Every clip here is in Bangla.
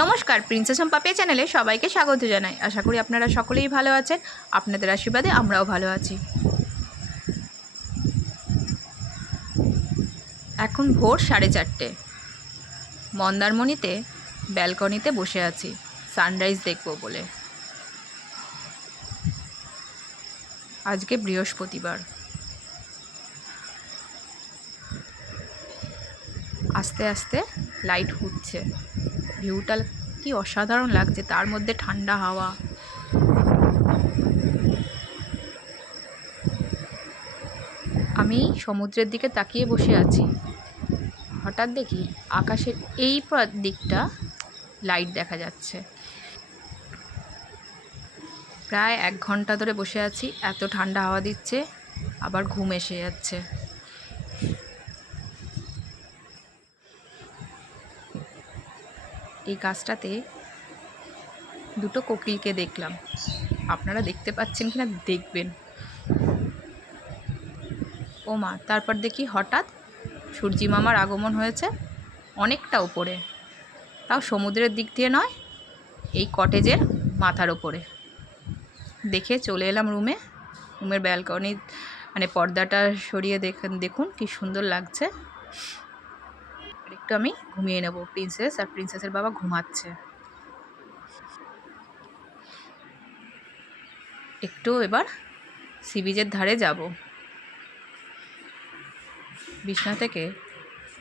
নমস্কার, প্রিন্সেস পাপিয়া চ্যানেলে সবাইকে স্বাগত জানাই। আশা করি আপনারা সকলেই ভালো আছেন। আপনাদের আশীর্বাদে আমরাও ভালো আছি। এখন ভোর 4:30। মন্দারমণিতে ব্যালকনিতে বসে আছি সানরাইজ দেখব বলে। আজকে বৃহস্পতিবার। আস্তে আস্তে লাইট উঠছে। ভিউটা কি অসাধারণ লাগছে, তার মধ্যে ঠান্ডা হাওয়া। আমি সমুদ্রের দিকে তাকিয়ে বসে আছি। হঠাৎ দেখি আকাশের এই দিকটা লাইট দেখা যাচ্ছে। প্রায় 1 ঘন্টা ধরে বসে আছি, এত ঠান্ডা হাওয়া দিচ্ছে, আবার ঘুম এসে যাচ্ছে। এই গাছটাতে দুটো কোকিলকে দেখলাম, আপনারা দেখতে পাচ্ছেন কিনা দেখবেন। ও মা, তারপর দেখি হঠাৎ সূর্যি মামার আগমন হয়েছে অনেকটা উপরে, তাও সমুদ্রের দিক দিয়ে নয়, এই কটেজের মাথার ওপরে। দেখে চলে এলাম রুমে। রুমের ব্যালকনি মানে পর্দাটা সরিয়ে দেখুন কি সুন্দর লাগছে। একটু আমি ঘুমিয়ে নেব। প্রিন্সেস আর প্রিন্সেসের বাবা ঘুমাচ্ছে। একটু এবার সি বিচের ধারে যাব। বিছনা থেকে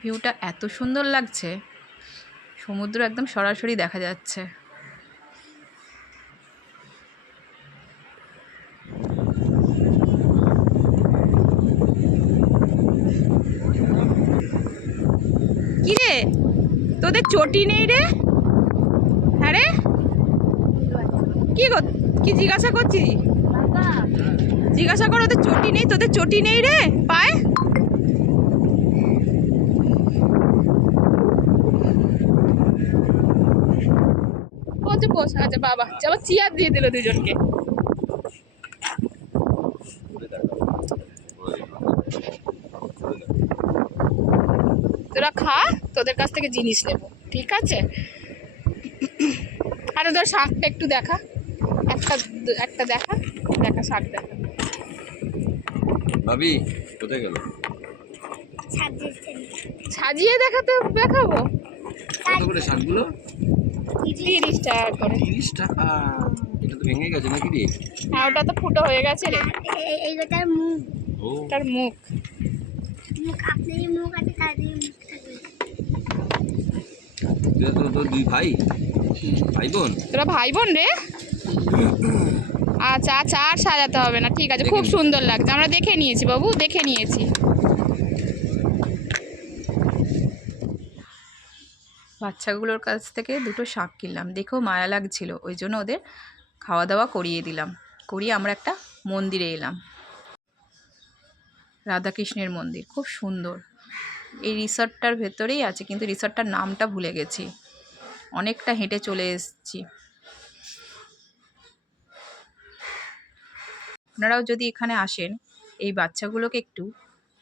ভিউটা এত সুন্দর লাগছে, সমুদ্র একদম সরাসরি দেখা যাচ্ছে। কি রে, তোদের চটি নেই রে? হ্যাঁ রে, কি জিজ্ঞাসা করছিস? জিজ্ঞাসা করো, ওদের চটি নেই? তোদের চটি নেই রে পায়ে? আচ্ছা বাবা, আবার চেয়ার দিয়ে দিল দুজনকে। তোরা খা, তোদের কাছ থেকে জিনিস নেব, ঠিক আছে? আরে তোর শাকটা একটু দেখা, একটা দেখা শাক দেখা। ভাবি কোথায় গেল? সাজিয়ে দেখাবো। কত করে শাকগুলো? 30 টাকা করে। 30 টাকা? এটা তো ভেঙে গেছে নাকি রে? হ্যাঁ, ওটা তো ফুটো হয়ে গেছে রে। এইটার মুখ। ও, তার মুখ। আপনার মুখ আছে, তাদের মুখ থাকবে। তো দুই ভাই বোন? তোরা ভাই বোন রে? আচ্ছা আচ্ছা, আর সাজাতে হবে না, ঠিক আছে। খুব সুন্দর লাগছে, আমরা দেখে নিয়েছি বাবু, দেখে নিয়েছি। বাচ্চাগুলোর কাছ থেকে দুটো শাক কিনলাম, দেখেও মায়া লাগছিল, ওই জন্য ওদের খাওয়া দাওয়া করিয়ে দিলাম। করিয়ে আমরা একটা মন্দিরে এলাম, রাধাকৃষ্ণের মন্দির, খুব সুন্দর। এই রিসর্টটার ভেতরেই আছে, কিন্তু রিসর্টটার নামটা ভুলে গেছি। অনেকটা হেঁটে চলে এসেছি। আপনারাও যদি এখানে আসেন, এই বাচ্চাগুলোকে একটু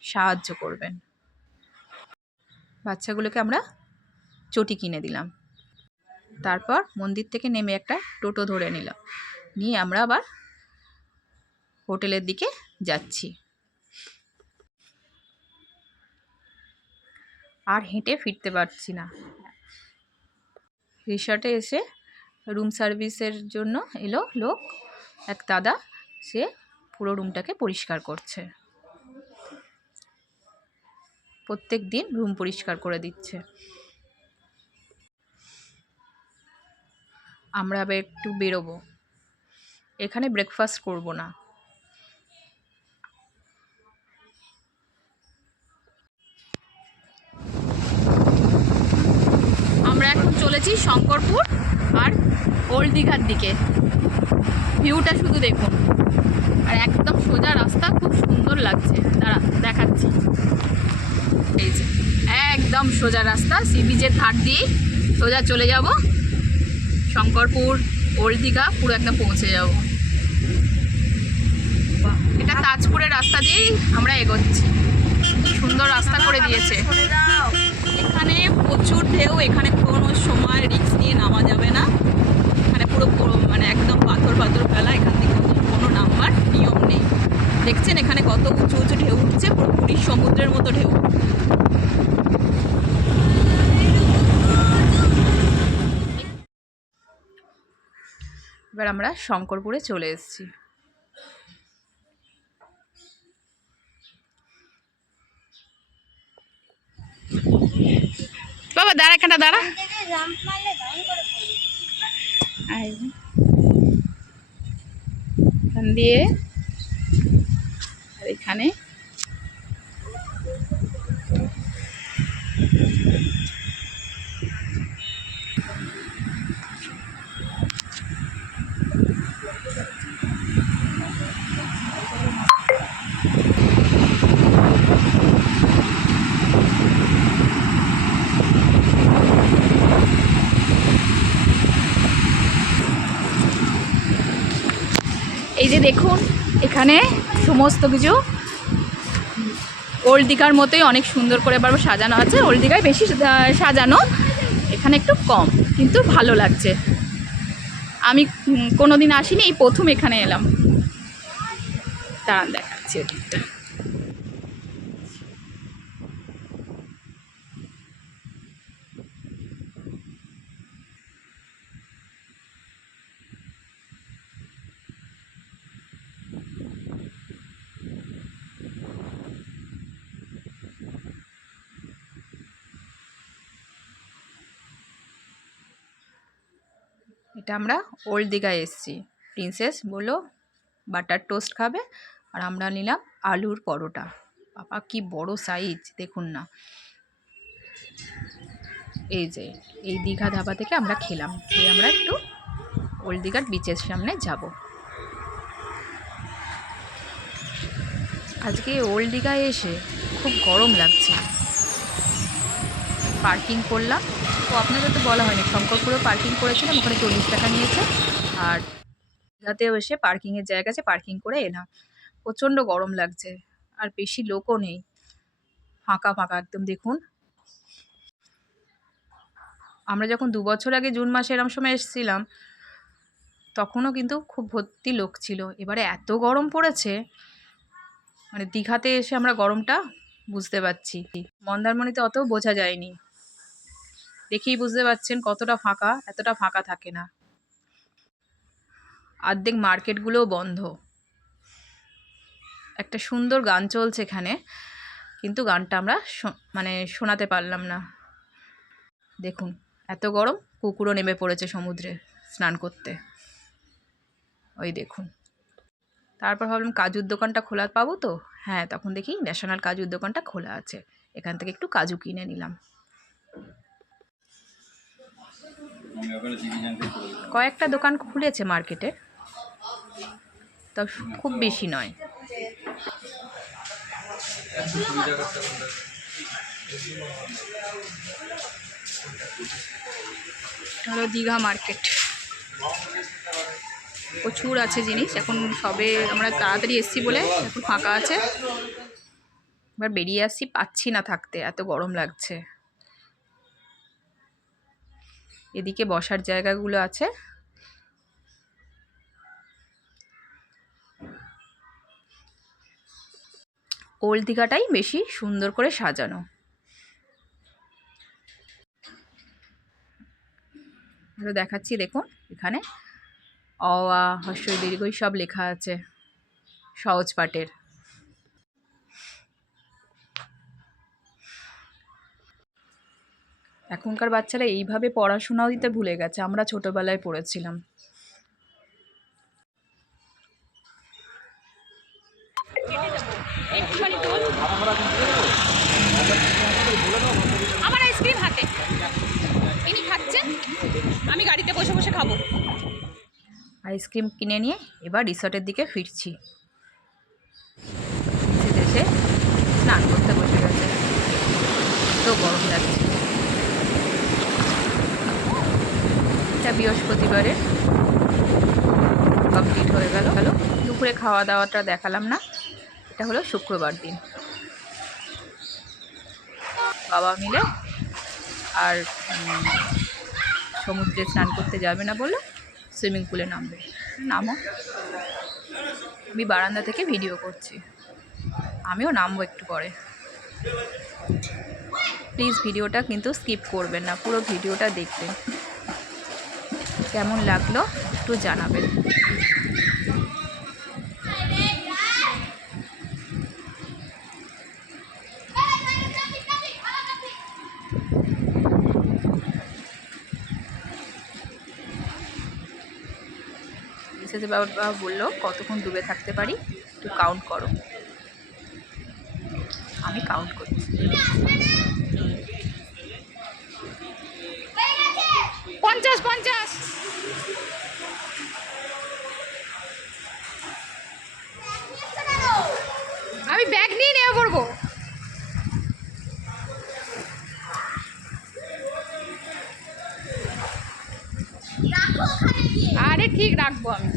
সাহায্য করবেন। বাচ্চাগুলোকে আমরা চটি কিনে দিলাম। তারপর মন্দির থেকে নেমে একটা টোটো ধরে নিলাম, নিয়ে আমরা আবার হোটেলের দিকে যাচ্ছি। আর হেঁটে ফিরতে পারছি না। রিসর্টে এসে রুম সার্ভিসের জন্য এলো লোক, এক দাদা, সে পুরো রুমটাকে পরিষ্কার করছে। প্রত্যেক দিন রুম পরিষ্কার করে দিচ্ছে। আমরা আবার একটু বেরোবো, এখানে ব্রেকফাস্ট করব না। আমরা এখন চলেছি শঙ্করপুর আর ওল্ড দীঘার দিকে। ভিউটা শুধু দেখুন, আর একদম সোজা রাস্তা, খুব সুন্দর লাগছে। দাঁড়া দেখাচ্ছি। এই যে একদম সোজা রাস্তা, সি বিচের ধার দিয়ে সোজা চলে যাব শঙ্করপুর, ওল্ড দীঘা, পুরো একদম পৌঁছে যাব। এটা তাজপুরের রাস্তা দিয়েই আমরা এগোচ্ছি। সুন্দর রাস্তা করে দিয়েছে। এখানে প্রচুর ঢেউ, এখানে কোনো সময় রিস্ক নিয়ে এবার আমরা শঙ্করপুরে চলে এসেছি। বাবা দাঁড়া, এখানটা দাঁড়া। এখান দিয়ে আর এখানে এই যে দেখুন, এখানে সমস্ত কিছু ওল্ড দীঘার মতোই অনেক সুন্দর করে এবার সাজানো আছে। ওল্ড দীঘায় বেশি সাজানো, এখানে একটু কম, কিন্তু ভালো লাগছে। আমি কোনোদিন আসিনি, এই প্রথম এখানে এলাম। দাঁড়ান দেখাচ্ছি ওদিকটা। এটা আমরা ওল্ড দীঘায় এসেছি। প্রিন্সেস বললো বাটার টোস্ট খাবে, আর আমরা নিলাম আলুর পরোটা। বাবা কি বড় সাইজ দেখুন না। এই যে এই দীঘা ধাবা থেকে আমরা খেলাম, খেয়ে আমরা একটু ওল্ড দীঘার বিচের সামনে যাব। আজকে ওল্ড দীঘায় এসে খুব গরম লাগছে। পার্কিং করলাম, তো আপনাদের তো বলা হয়নি, শঙ্করপুরেও পার্কিং করেছিলাম, ওখানে 40 টাকা নিয়েছে। আর দীঘাতেও এসে পার্কিংয়ের জায়গা আছে, পার্কিং করে এলাম। প্রচণ্ড গরম লাগছে, আর বেশি লোকও নেই, ফাঁকা ফাঁকা একদম। দেখুন, আমরা যখন 2 বছর আগে জুন মাসে এরম সময় এসেছিলাম, তখনও কিন্তু খুব ভর্তি লোক ছিল। এবারে এত গরম পড়েছে, মানে দীঘাতে এসে আমরা গরমটা বুঝতে পারছি। মন্দারমণিতে অত বোঝা যায়নি, দেখেই বুঝতে পারছেন কতটা ফাঁকা, এতটা ফাঁকা থাকে না। অর্ধেক মার্কেটগুলোও বন্ধ। একটা সুন্দর গান চলছে এখানে, কিন্তু গানটা আমরা মানে শোনাতে পারলাম না। দেখুন এত গরম, কুকুরও নেমে পড়েছে সমুদ্রে স্নান করতে, ওই দেখুন। তারপর ভাবলাম কাজুর দোকানটা খোলা পাবো তো, হ্যাঁ, তখন দেখি ন্যাশনাল কাজুর দোকানটা খোলা আছে। এখান থেকে একটু কাজু কিনে নিলাম। কয়েকটা দোকান খুলেছে মার্কেটে, তা খুব বেশি নয়। হলো দীঘা মার্কেট, প্রচুর আছে জিনিস। এখন সবে আমরা তাড়াতাড়ি এসছি বলে এখন ফাঁকা আছে। এবার বেরিয়ে আসছি, পাচ্ছি না থাকতে, এত গরম লাগছে। এদিকে বসার জায়গাগুলো আছে। ওল্ড দীঘাটাই বেশি সুন্দর করে সাজানো। আরো দেখাচ্ছি, দেখুন এখানে অ আ হ্রস্বই দীর্ঘই সব লেখা আছে সহজ পাঠের। এখনকার বাচ্চারা এইভাবে পড়াশোনাও দিতে ভুলে গেছে, আমরা ছোটবেলায় পড়েছিলাম। আমার আইসক্রিম হাতে, ইনি খাচ্ছেন, আমি গাড়িতে বসে বসে খাবো। আইসক্রিম কিনে নিয়ে এবার রিসর্টের দিকে ফিরছি। এসে স্নান করতে বসে গেছে, তো গরম লাগছে। এটা বৃহস্পতিবারে কমপ্লিট হয়ে গেল। দুপুরে খাওয়া দাওয়াটা দেখালাম না, এটা হলো শুক্রবার দিন। বাবা মিলে আর সমুদ্রে স্নান করতে যাবে না বলে সুইমিং পুলে নামবে। নামো, আমি বারান্দা থেকে ভিডিও করছি, আমিও নামবো একটু পরে। প্লিজ ভিডিওটা কিন্তু স্কিপ করবেন না, পুরো ভিডিওটা দেখবেন। কেমন লাগলো একটু জানাবেন। প্রিন্সেসের বাবা বললো কতক্ষণ ডুবে থাকতে পারি একটু কাউন্ট করো। আমি কাউন্ট করছি। 50 আমি ব্যাগ নিয়ে নেমে পড়বো। আরে ঠিক রাখবো আমি।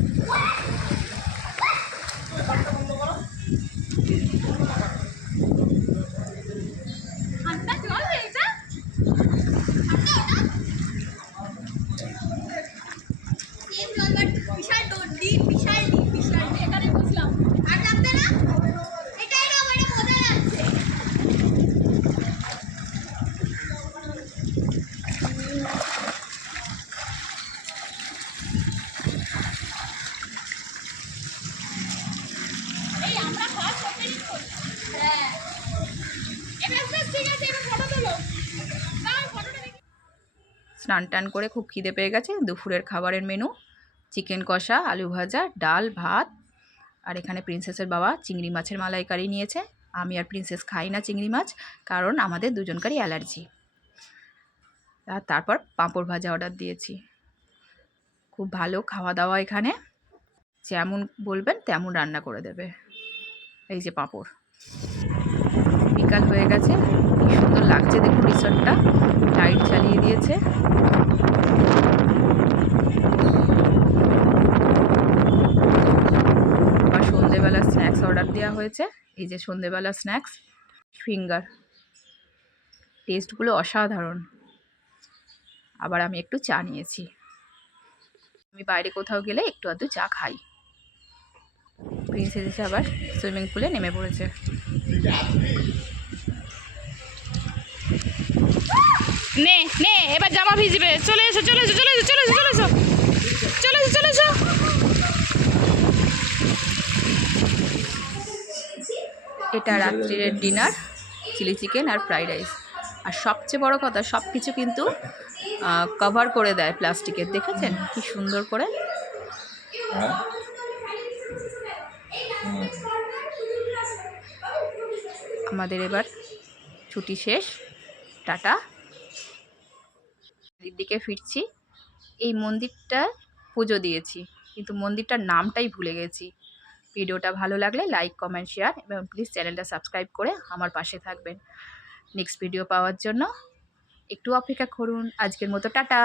স্নান টান করে খুব খিদে পেয়ে গেছে। দুপুরের খাবারের মেনু চিকেন কষা, আলু ভাজা, ডাল, ভাত। আর এখানে প্রিন্সেসের বাবা চিংড়ি মাছের মালাইকারি নিয়েছে। আমি আর প্রিন্সেস খাই না চিংড়ি মাছ, কারণ আমাদের দুজনকারই অ্যালার্জি। আর তারপর পাঁপড় ভাজা অর্ডার দিয়েছি। খুব ভালো খাওয়া দাওয়া এখানে, যেমন বলবেন তেমন রান্না করে দেবে। এই যে পাঁপড়। বিকাল হয়ে গেছে, কি সুন্দর লাগছে দেখুন রিসর্টটা, লাইট জ্বালিয়ে দিয়েছে। আবার সন্ধেবেলা স্ন্যাক্স অর্ডার দেওয়া হয়েছে। এই যে সন্ধেবেলা স্ন্যাক্স ফিঙ্গার, টেস্টগুলো অসাধারণ। আবার আমি একটু চা নিয়েছি। আমি বাইরে কোথাও গেলে একটু আধটু চা খাই। প্রিন্সেস এসে আবার সুইমিং পুলে নেমে পড়েছে। নে নে এবার জামা ভিজবে। চলে এসো চলে এসো চলে এসো চলে এসো চলে এসো চলে এসো চলে এসো। এটা রাত্রির ডিনার, চিলি চিকেন আর ফ্রাইড রাইস। আর সবচেয়ে বড় কথা, সব কিছু কিন্তু কভার করে দেয় প্লাস্টিকের, দেখেছেন কি সুন্দর করে। আমাদের এবার ছুটি শেষ, টাটা। দিকে ফিরছি। এই মন্দিরটা পুজো দিয়েছি, কিন্তু মন্দিরটার নামটাই ভুলে গেছি। ভিডিওটা ভালো লাগলে লাইক, কমেন্ট, শেয়ার এবং প্লিজ চ্যানেলটা সাবস্ক্রাইব করে আমার পাশে থাকবেন। নেক্সট ভিডিও পাওয়ার জন্য একটু অপেক্ষা করুন। আজকের মতো টাটা।